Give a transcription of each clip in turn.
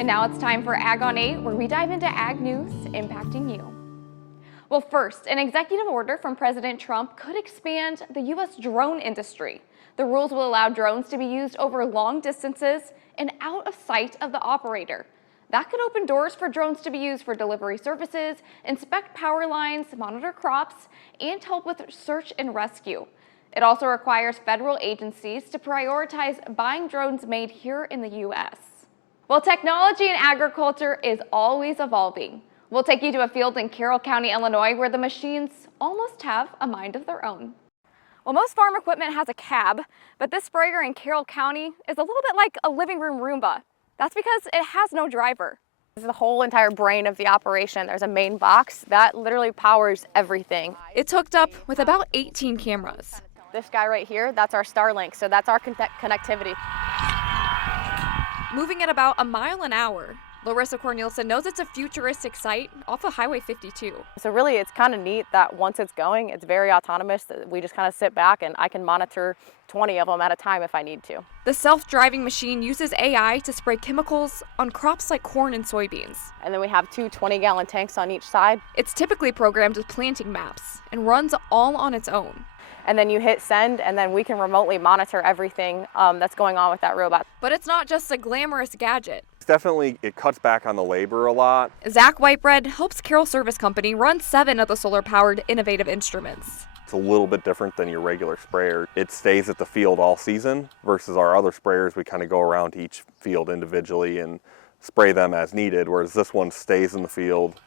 And now it's time for Ag on 8, where we dive into ag news impacting you. Well, first, an executive order from President Trump could expand the U.S. drone industry. The rules will allow drones to be used over long distances and out of sight of the operator. That could open doors for drones to be used for delivery services, inspect power lines, monitor crops, and help with search and rescue. It also requires federal agencies to prioritize buying drones made here in the U.S. Well, technology in agriculture is always evolving. We'll take you to a field in Carroll County, Illinois, where the machines almost have a mind of their own. Well, most farm equipment has a cab, but this sprayer in Carroll County is a little bit like a living room Roomba. That's because it has no driver. This is the whole entire brain of the operation. There's a main box that literally powers everything. It's hooked up with about 18 cameras. This guy right here, that's our Starlink, so that's our connectivity. Moving at about a mile an hour, Larissa Cornelison knows it's a futuristic site off of Highway 52. So really, it's kind of neat that once it's going, it's very autonomous. We just kind of sit back and I can monitor 20 of them at a time if I need to. The self-driving machine uses AI to spray chemicals on crops like corn and soybeans. And then we have two 20-gallon tanks on each side. It's typically programmed with planting maps and runs all on its own. And then you hit send, and then we can remotely monitor everything that's going on with that robot. But it's not just a glamorous gadget. Definitely, it cuts back on the labor a lot. Zach Whitebread helps Carroll Service Company run 7 of the solar-powered innovative instruments. It's a little bit different than your regular sprayer. It stays at the field all season versus our other sprayers. We kind of go around to each field individually and spray them as needed, whereas this one stays in the field,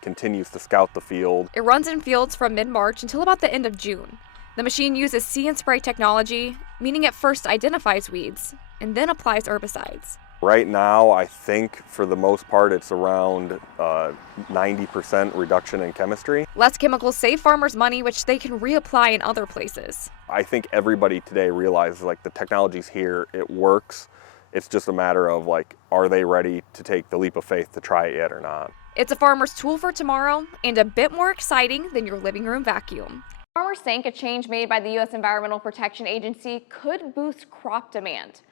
continues to scout the field. It runs in fields from mid-March until about the end of June. The machine uses see and spray technology, meaning it first identifies weeds and then applies herbicides. Right now, I think for the most part, it's around 90% reduction in chemistry. Less chemicals save farmers money, which they can reapply in other places. I think everybody today realizes like the technology's here, it works. It's just a matter of like, are they ready to take the leap of faith to try it yet or not? It's a farmer's tool for tomorrow and a bit more exciting than your living room vacuum. Farmers think a change made by the U.S. Environmental Protection Agency could boost crop demand.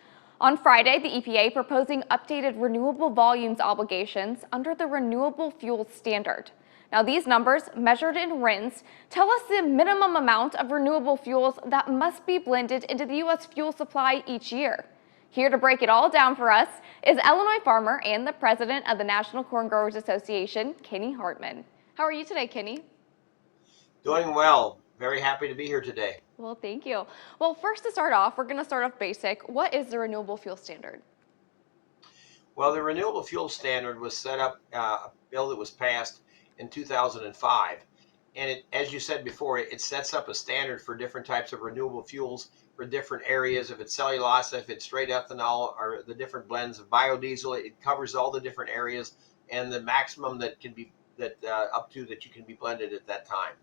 On Friday, the EPA proposing updated renewable volumes obligations under the Renewable Fuels Standard. Now, these numbers, measured in RINs, tell us the minimum amount of renewable fuels that must be blended into the U.S. fuel supply each year. Here to break it all down for us is Illinois farmer and the president of the National Corn Growers Association, Kenny Hartman. How are you today, Kenny? Doing well. Very happy to be here today. Well, thank you. Well, first to start off, we're going to start off basic. What is the Renewable Fuel Standard? Well, the Renewable Fuel Standard was set up, a bill that was passed in 2005. And it, as you said before, it sets up a standard for different types of renewable fuels for different areas. If it's cellulose, if it's straight ethanol, or the different blends of biodiesel, it covers all the different areas and the maximum that can be, up to that you can be blended at that time.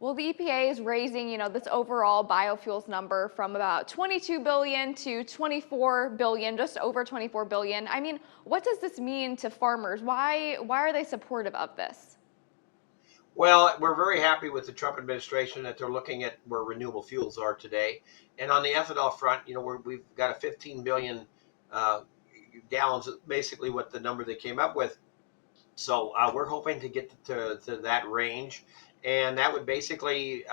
Well, the EPA is raising, this overall biofuels number from about 22 billion to 24 billion, just over 24 billion. I mean, what does this mean to farmers? Why are they supportive of this? Well, we're very happy with the Trump administration that they're looking at where renewable fuels are today. And on the ethanol front, we've got a 15 billion gallons, basically what the number they came up with. So we're hoping to get to that range. And that would basically,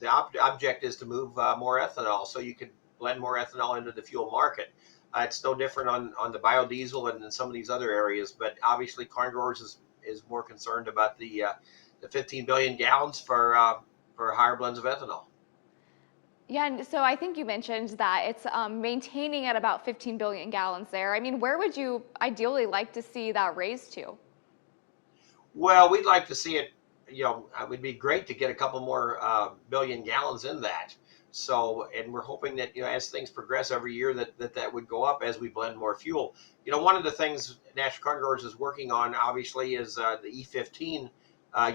the object is to move more ethanol, so you could blend more ethanol into the fuel market. It's no different on the biodiesel and in some of these other areas, but obviously corn growers is more concerned about the 15 billion gallons for higher blends of ethanol. Yeah, and so I think you mentioned that it's maintaining at about 15 billion gallons there. I mean, where would you ideally like to see that raised to? Well, we'd like to see it. It would be great to get a couple more billion gallons in that. So, and we're hoping that, as things progress every year, that would go up as we blend more fuel. One of the things National Corn Growers is working on, obviously, is the E15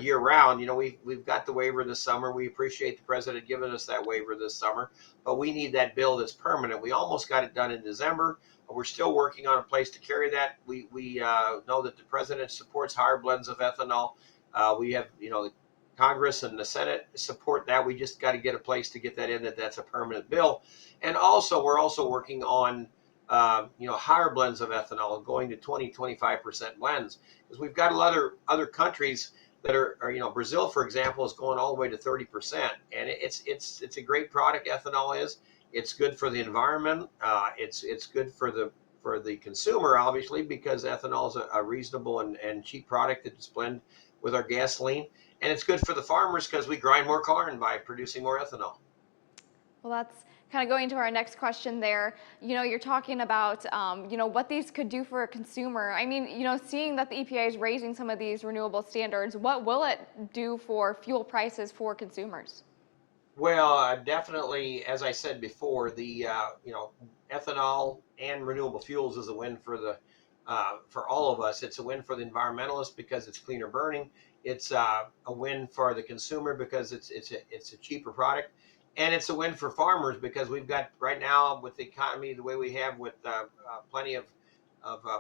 year round. We've got the waiver this summer. We appreciate the president giving us that waiver this summer, but we need that bill that's permanent. We almost got it done in December. We're still working on a place to carry that. We know that the president supports higher blends of ethanol. We have, the Congress and the Senate support that. We just got to get a place to get that in, that's a permanent bill. And also, we're also working on higher blends of ethanol, going to 20-25% blends, because we've got a lot of other countries that are Brazil, for example, is going all the way to 30%, and it's a great product. Ethanol is. It's good for the environment. It's good for the consumer, obviously, because ethanol is a reasonable and cheap product that's blended with our gasoline, and it's good for the farmers because we grind more corn by producing more ethanol. Well, that's kind of going to our next question there. You're talking about, what these could do for a consumer. I mean, seeing that the EPA is raising some of these renewable standards, what will it do for fuel prices for consumers? Well, definitely, as I said before, the ethanol and renewable fuels is a win for all of us. It's a win for the environmentalists because it's cleaner burning. It's a win for the consumer because it's a cheaper product, and it's a win for farmers because we've got right now, with the economy the way we have, with plenty of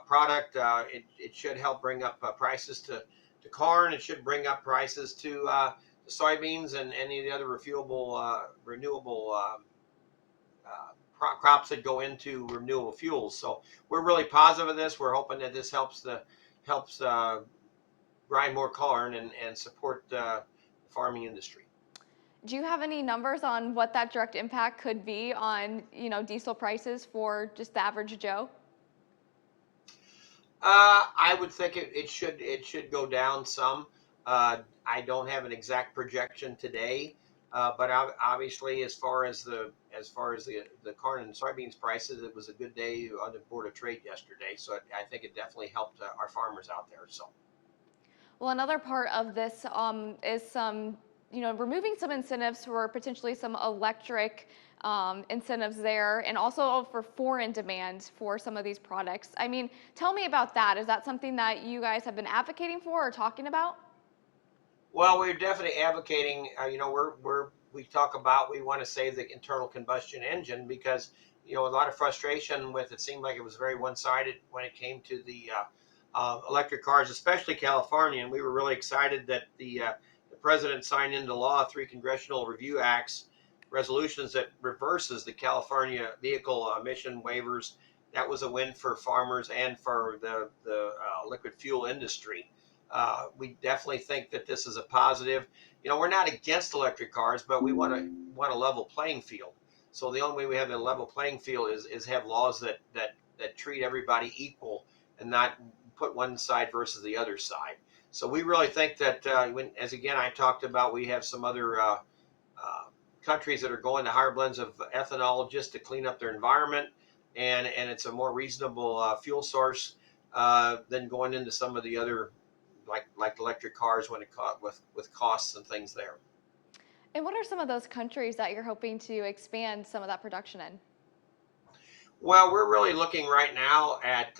product, it should help bring up prices to corn. It should bring up prices to soybeans and any of the other renewable crops that go into renewable fuels. So we're really positive of this. We're hoping that this helps grind more corn and support the farming industry. Do you have any numbers on what that direct impact could be on, diesel prices for just the average Joe? I would think it should go down some. I don't have an exact projection today, but obviously, as far as the corn and soybeans prices, it was a good day on the Board of Trade yesterday. So I think it definitely helped our farmers out there. So. Well, another part of this is some, removing some incentives for potentially some electric incentives there, and also for foreign demand for some of these products. I mean, tell me about that. Is that something that you guys have been advocating for or talking about? Well, we're definitely advocating. We want to save the internal combustion engine because a lot of frustration with it. Seemed like it was very one-sided when it came to the electric cars, especially California. And we were really excited that the president signed into law 3 congressional review acts resolutions that reverses the California vehicle emission waivers. That was a win for farmers and for the liquid fuel industry. We definitely think that this is a positive. We're not against electric cars, but we want a level playing field. So the only way we have a level playing field is have laws that treat everybody equal and not put one side versus the other side. So we really think that as again I talked about, we have some other countries that are going to higher blends of ethanol just to clean up their environment, and it's a more reasonable fuel source than going into some of the other like electric cars when it with costs and things there. And what are some of those countries that you're hoping to expand some of that production in? Well, we're really looking right now at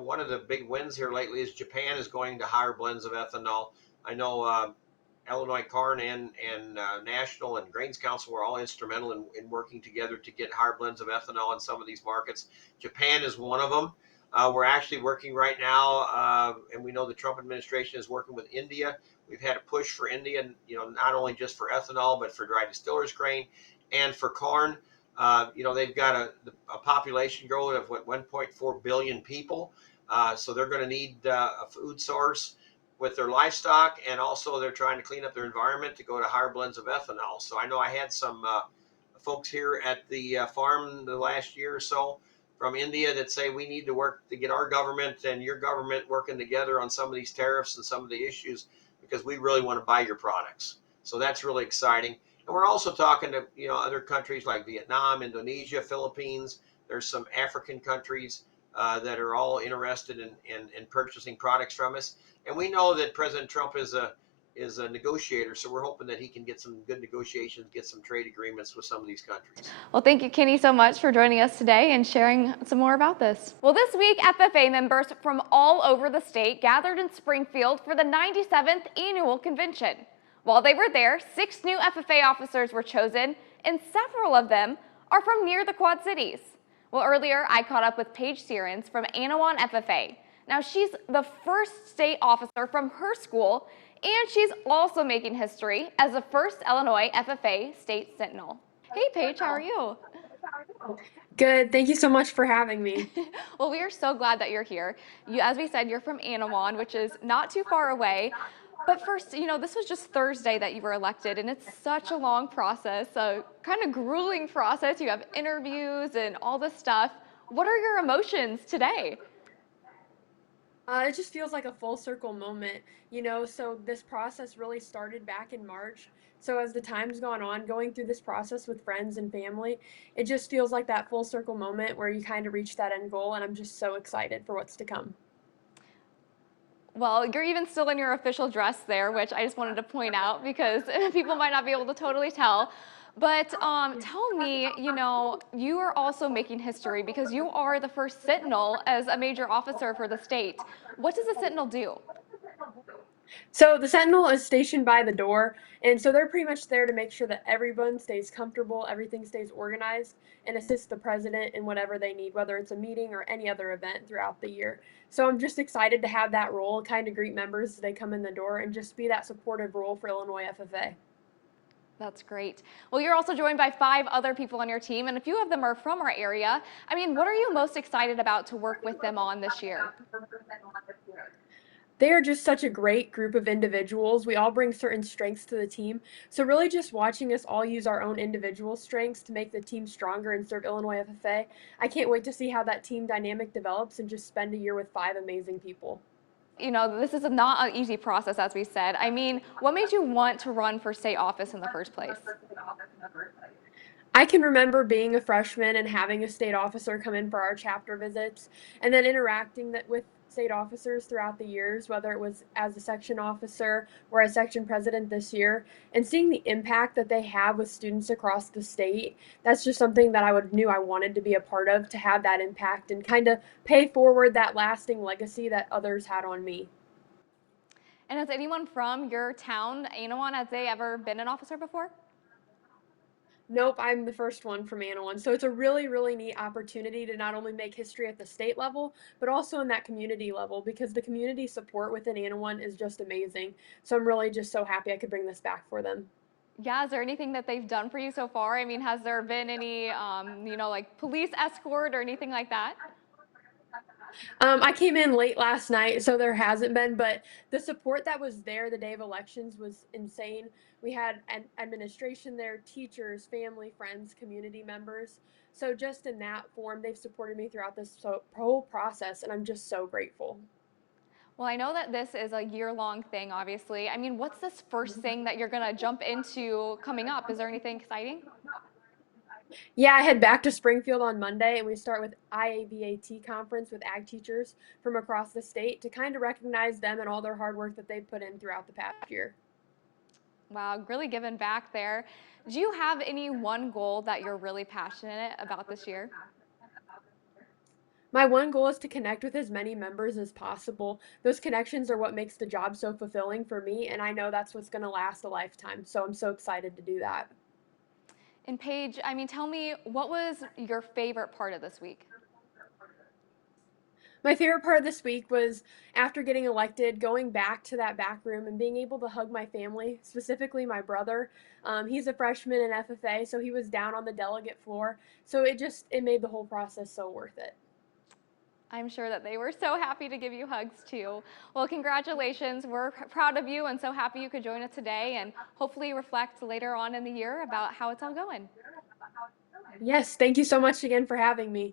one of the big wins here lately is Japan is going to higher blends of ethanol. I know Illinois Corn and National and Grains Council were all instrumental in working together to get higher blends of ethanol in some of these markets. Japan is one of them. We're actually working right now, and we know the Trump administration is working with India. We've had a push for India, not only just for ethanol, but for dry distillers grain and for corn. They've got a population growth of 1.4 billion people. So they're going to need a food source with their livestock, and also they're trying to clean up their environment to go to higher blends of ethanol. So I know I had some folks here at the farm the last year or so from India that say we need to work to get our government and your government working together on some of these tariffs and some of the issues because we really want to buy your products. So that's really exciting. And we're also talking to other countries like Vietnam, Indonesia, Philippines. There's some African countries that are all interested in purchasing products from us. And we know that President Trump is a negotiator, so we're hoping that he can get some good negotiations, get some trade agreements with some of these countries. Well, thank you, Kenny, so much for joining us today and sharing some more about this. Well, this week, FFA members from all over the state gathered in Springfield for the 97th annual convention. While they were there, 6 new FFA officers were chosen, and several of them are from near the Quad Cities. Well, earlier, I caught up with Paige Searins from Anawan FFA. Now, she's the first state officer from her school, and she's also making history as the first Illinois FFA state sentinel. Hey, Paige, how are you? Good. Thank you so much for having me. Well, we are so glad that you're here. As we said, you're from Anawan, which is not too far away. But first, this was just Thursday that you were elected, and it's such a long process, a kind of grueling process. You have interviews and all this stuff. What are your emotions today? It just feels like a full circle moment, So this process really started back in March. So as the time's gone on, going through this process with friends and family, it just feels like that full circle moment where you kind of reach that end goal. And I'm just so excited for what's to come. Well, you're even still in your official dress there, which I just wanted to point out because people might not be able to totally tell. But tell me, you are also making history because you are the first Sentinel as a major officer for the state. What does a Sentinel do? So the Sentinel is stationed by the door, and so they're pretty much there to make sure that everyone stays comfortable, everything stays organized, and assist the president in whatever they need, whether it's a meeting or any other event throughout the year. So I'm just excited to have that role, kind of greet members as they come in the door, and just be that supportive role for Illinois FFA. That's great. Well, you're also joined by 5 other people on your team, and a few of them are from our area. I mean, what are you most excited about to work with them on this year? They are just such a great group of individuals. We all bring certain strengths to the team. So, really, just watching us all use our own individual strengths to make the team stronger and serve Illinois FFA, I can't wait to see how that team dynamic develops and just spend a year with 5 amazing people. This is not an easy process, as we said. I mean, what made you want to run for state office in the first place? I can remember being a freshman and having a state officer come in for our chapter visits and then interacting with state officers throughout the years, whether it was as a section officer or as section president this year, and seeing the impact that they have with students across the state. That's just something that knew I wanted to be a part of, to have that impact and kind of pay forward that lasting legacy that others had on me. And has anyone from your town, Anawan, has they ever been an officer before? Nope, I'm the first one from Anawan. So it's a really, really neat opportunity to not only make history at the state level, but also in that community level, because the community support within Anawan is just amazing. So I'm really just so happy I could bring this back for them. Yeah, is there anything that they've done for you so far? I mean, has there been any, like police escort or anything like that? I came in late last night, so there hasn't been, but the support that was there the day of elections was insane. We had an administration there, teachers, family, friends, community members. So just in that form, they've supported me throughout this whole process, and I'm just so grateful. Well, I know that this is a year-long thing, obviously. I mean, what's this first thing that you're gonna jump into coming up? Is there anything exciting? Yeah, I head back to Springfield on Monday, and we start with IAVAT conference with ag teachers from across the state to kind of recognize them and all their hard work that they've put in throughout the past year. Wow, really giving back there. Do you have any one goal that you're really passionate about this year? My one goal is to connect with as many members as possible. Those connections are what makes the job so fulfilling for me, and I know that's what's going to last a lifetime. So I'm so excited to do that. And Paige, I mean, tell me, what was your favorite part of this week? My favorite part of this week was after getting elected, going back to that back room and being able to hug my family, specifically my brother. He's a freshman in FFA, so he was down on the delegate floor. So it made the whole process so worth it. I'm sure that they were so happy to give you hugs too. Well, congratulations. We're proud of you and so happy you could join us today and hopefully reflect later on in the year about how it's all going. Yes, thank you so much again for having me.